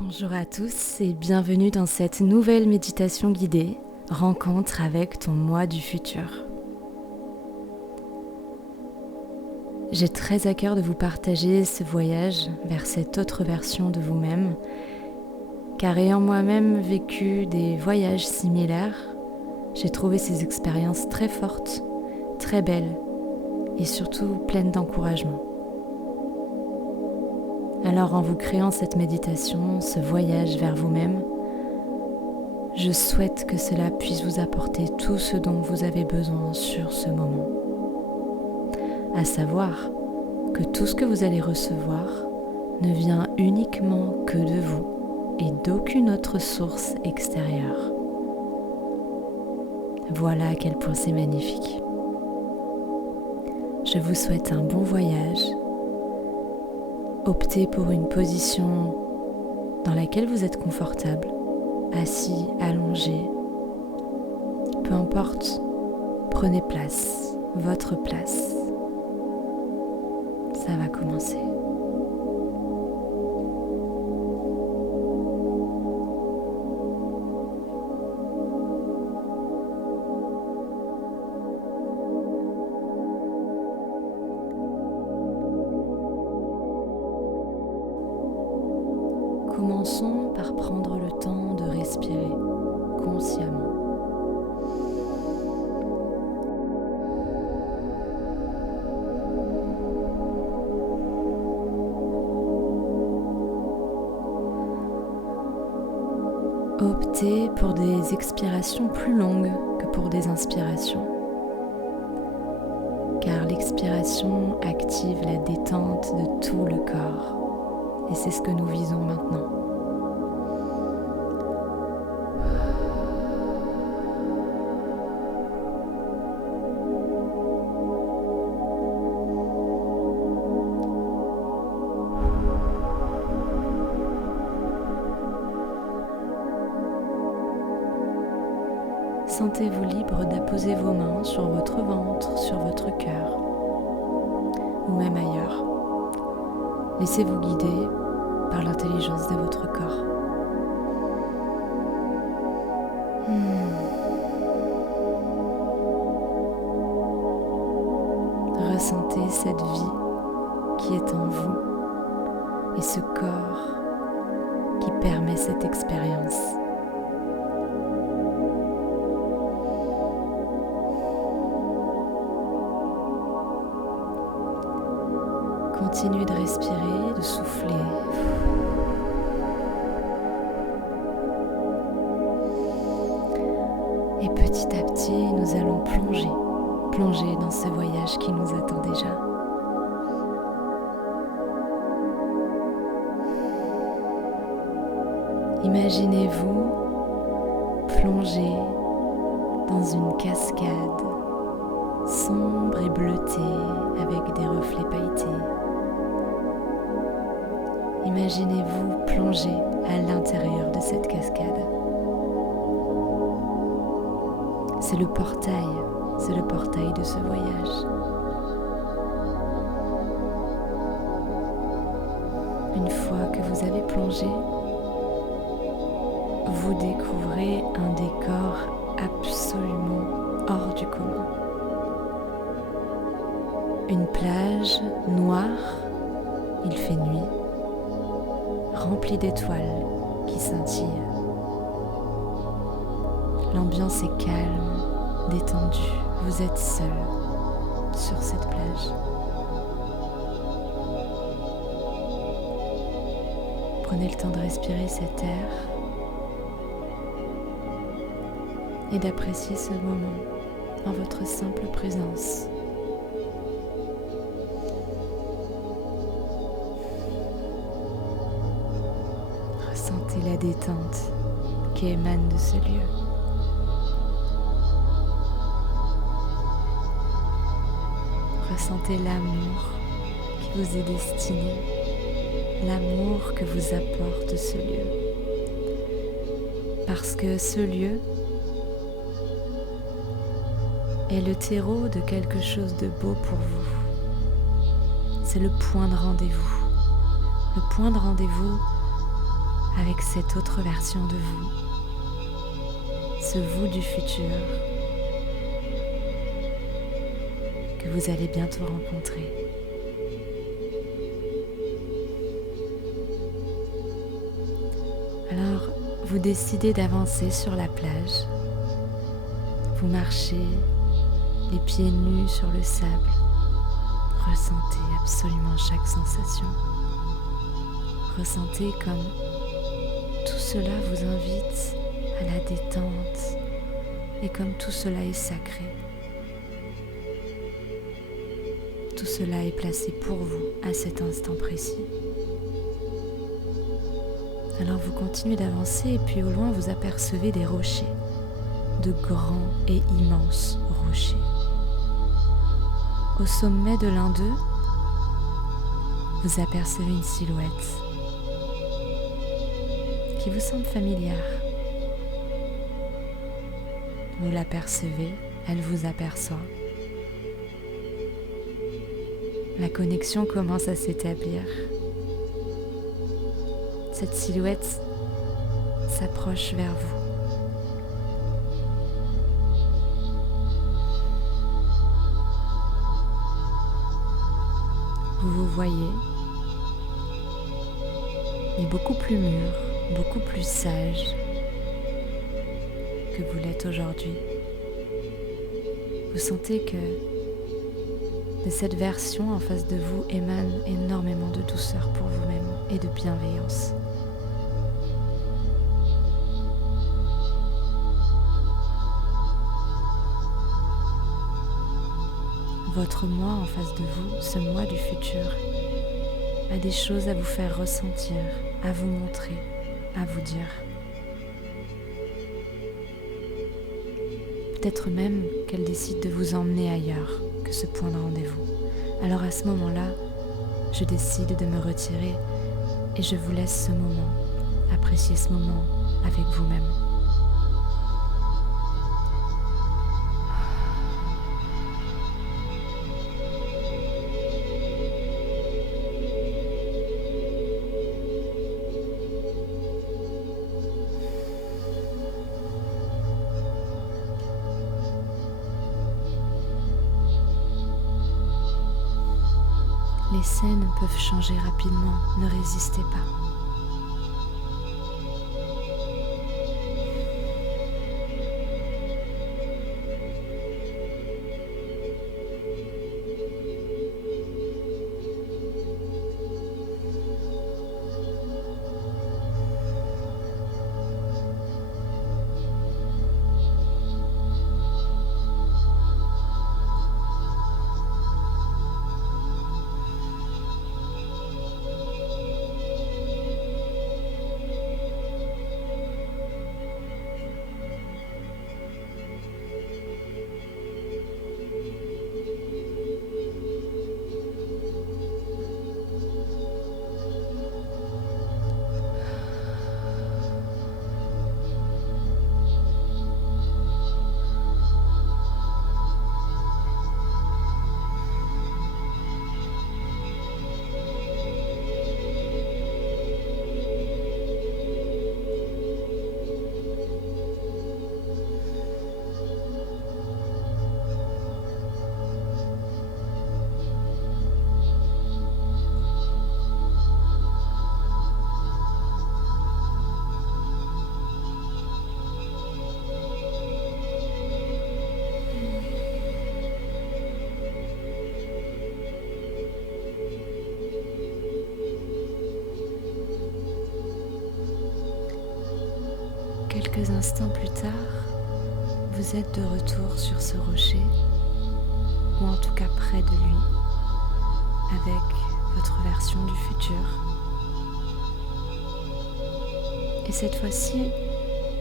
Bonjour à tous et bienvenue dans cette nouvelle méditation guidée, rencontre avec ton moi du futur. J'ai très à cœur de vous partager ce voyage vers cette autre version de vous-même, car ayant moi-même vécu des voyages similaires, j'ai trouvé ces expériences très fortes, très belles et surtout pleines d'encouragement. Alors en vous créant cette méditation, ce voyage vers vous-même, je souhaite que cela puisse vous apporter tout ce dont vous avez besoin sur ce moment. À savoir que tout ce que vous allez recevoir ne vient uniquement que de vous et d'aucune autre source extérieure. Voilà à quel point c'est magnifique. Je vous souhaite un bon voyage. Optez pour une position dans laquelle vous êtes confortable, assis, allongé. Peu importe, prenez place, votre place. Ça va commencer. Commençons par prendre le temps de respirer consciemment. Optez pour des expirations plus longues que pour des inspirations, car l'expiration active la détente de tout le corps. Et c'est ce que nous visons maintenant. Sentez-vous libre d'apposer vos mains sur votre ventre, sur votre cœur, ou même ailleurs. Laissez-vous guider par l'intelligence de votre corps. Ressentez cette vie qui est en vous et ce corps qui permet cette expérience. Continuez de respirer, de souffler. Et petit à petit, nous allons plonger dans ce voyage qui nous attend déjà. Imaginez-vous plonger dans une cascade sombre et bleutée avec des reflets pailletés. Imaginez-vous plonger à l'intérieur de cette cascade. C'est le portail de ce voyage. Une fois que vous avez plongé, vous découvrez un décor absolument hors du commun. Une plage noire, il fait nuit, remplie d'étoiles qui scintillent. L'ambiance est calme, détendue. Vous êtes seul sur cette plage. Prenez le temps de respirer cet air et d'apprécier ce moment en votre simple présence. Ressentez la détente qui émane de ce lieu. Ressentez l'amour qui vous est destiné, l'amour que vous apporte ce lieu. Parce que ce lieu est le terreau de quelque chose de beau pour vous. C'est le point de rendez-vous avec cette autre version de vous, ce vous du futur que vous allez bientôt rencontrer. Alors, vous décidez d'avancer sur la plage. Vous marchez les pieds nus sur le sable. Ressentez absolument chaque sensation. Ressentez comme tout cela vous invite à la détente et comme tout cela est sacré. Tout cela est placé pour vous à cet instant précis. Alors vous continuez d'avancer et puis au loin vous apercevez des rochers, de grands et immenses rochers. Au sommet de l'un d'eux, vous apercevez une silhouette qui vous semble familière. Vous l'apercevez, elle vous aperçoit. La connexion commence à s'établir. Cette silhouette s'approche vers vous. Vous vous voyez, mais beaucoup plus mûr, beaucoup plus sage que vous l'êtes aujourd'hui. Vous sentez que de cette version en face de vous émane énormément de douceur pour vous-même et de bienveillance. Votre moi en face de vous, ce moi du futur, a des choses à vous faire ressentir, à vous montrer, à vous dire. Peut-être même qu'elle décide de vous emmener ailleurs que ce point de rendez-vous. Alors à ce moment-là, je décide de me retirer et je vous laisse ce moment, apprécier ce moment avec vous-même. Les scènes peuvent changer rapidement, ne résistez pas. Quelques instants plus tard, vous êtes de retour sur ce rocher, ou en tout cas près de lui, avec votre version du futur. Et cette fois-ci,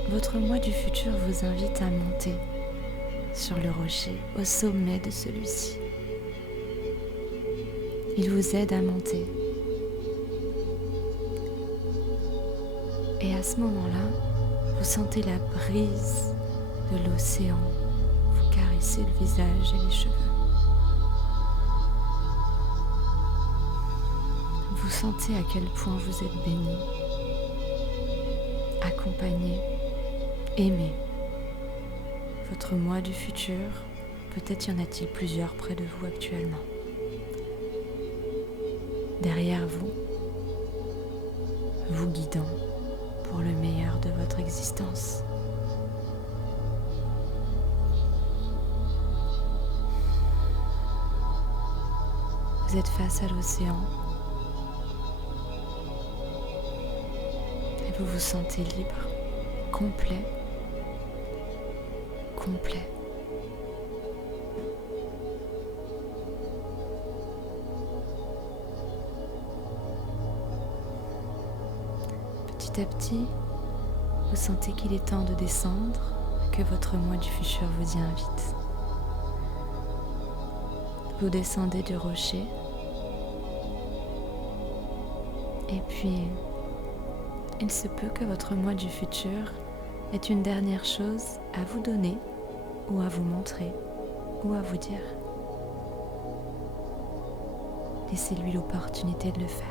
votre moi du futur vous invite à monter sur le rocher, au sommet de celui-ci. Il vous aide à monter. Et à ce moment-là, vous sentez la brise de l'océan vous caresser le visage et les cheveux. Vous sentez à quel point vous êtes béni. accompagner, aimer votre moi du futur. Peut-être y en a-t-il plusieurs près de vous actuellement. Derrière vous, vous guidant pour le meilleur de votre existence. Vous êtes face à l'océan et vous vous sentez libre, complet. Petit à petit, vous sentez qu'il est temps de descendre, que votre moi du futur vous y invite. Vous descendez du rocher et puis il se peut que votre moi du futur ait une dernière chose à vous donner ou à vous montrer ou à vous dire. Laissez-lui l'opportunité de le faire.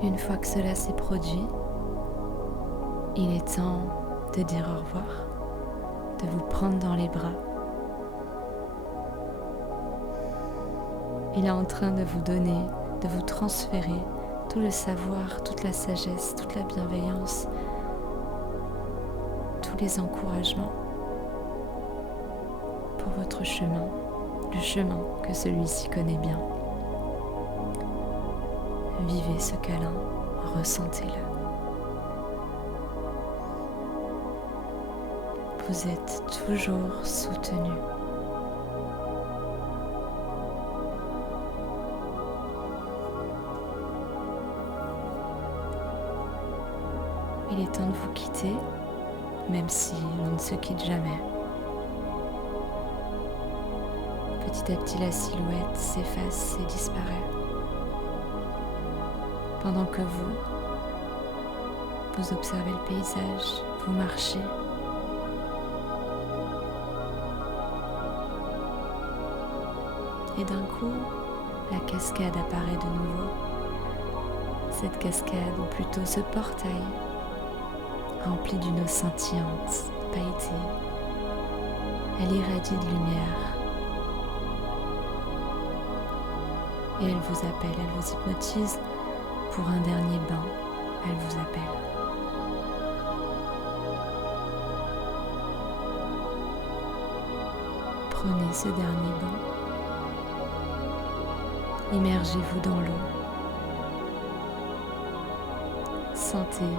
Une fois que cela s'est produit, il est temps de dire au revoir, de vous prendre dans les bras. Il est en train de vous donner, de vous transférer tout le savoir, toute la sagesse, toute la bienveillance, tous les encouragements pour votre chemin, le chemin que celui-ci connaît bien. Vivez ce câlin, ressentez-le. Vous êtes toujours soutenu. Il est temps de vous quitter, même si l'on ne se quitte jamais. Petit à petit, la silhouette s'efface et disparaît. Pendant que vous observez le paysage, vous marchez. Et d'un coup, la cascade apparaît de nouveau. Cette cascade, ou plutôt ce portail, rempli d'une eau scintillante, pailletée. Elle irradie de lumière. Et elle vous appelle, elle vous hypnotise. Pour un dernier bain, elle vous appelle. Prenez ce dernier bain. Immergez-vous dans l'eau. Sentez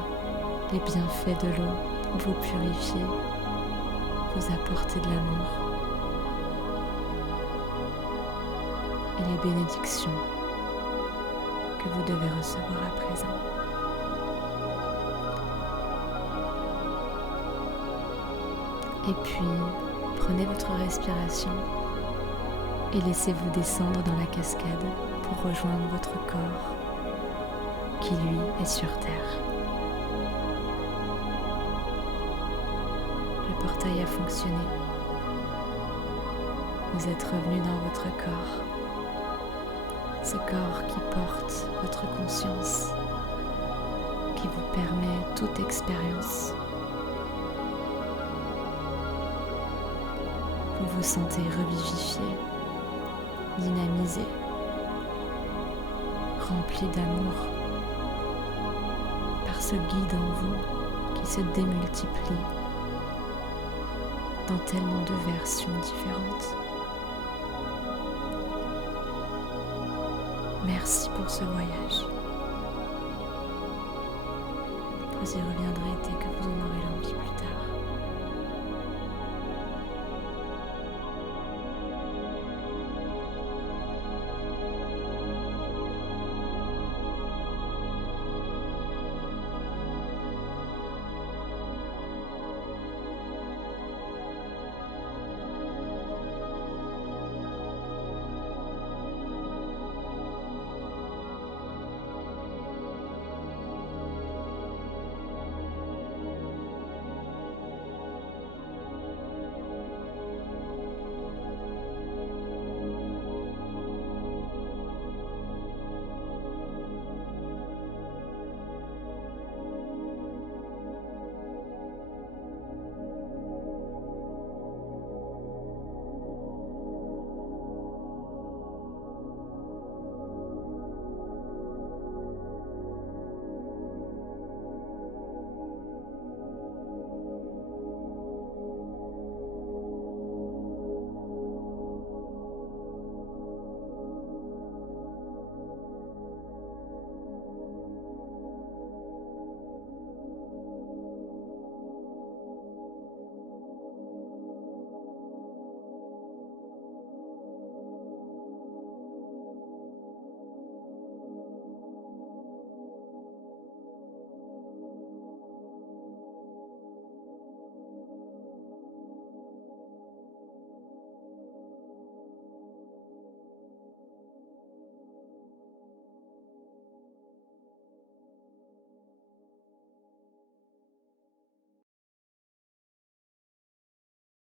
les bienfaits de l'eau vous purifier, vous apporter de l'amour et les bénédictions que vous devez recevoir à présent. Et puis, prenez votre respiration et laissez-vous descendre dans la cascade pour rejoindre votre corps qui, lui, est sur Terre. Le portail a fonctionné. Vous êtes revenu dans votre corps. Ce corps qui porte votre conscience, qui vous permet toute expérience. Vous vous sentez revivifié, dynamisé, rempli d'amour par ce guide en vous qui se démultiplie dans tellement de versions différentes. Merci pour ce voyage. Vous y reviendrez dès que vous en aurez l'envie plus tard.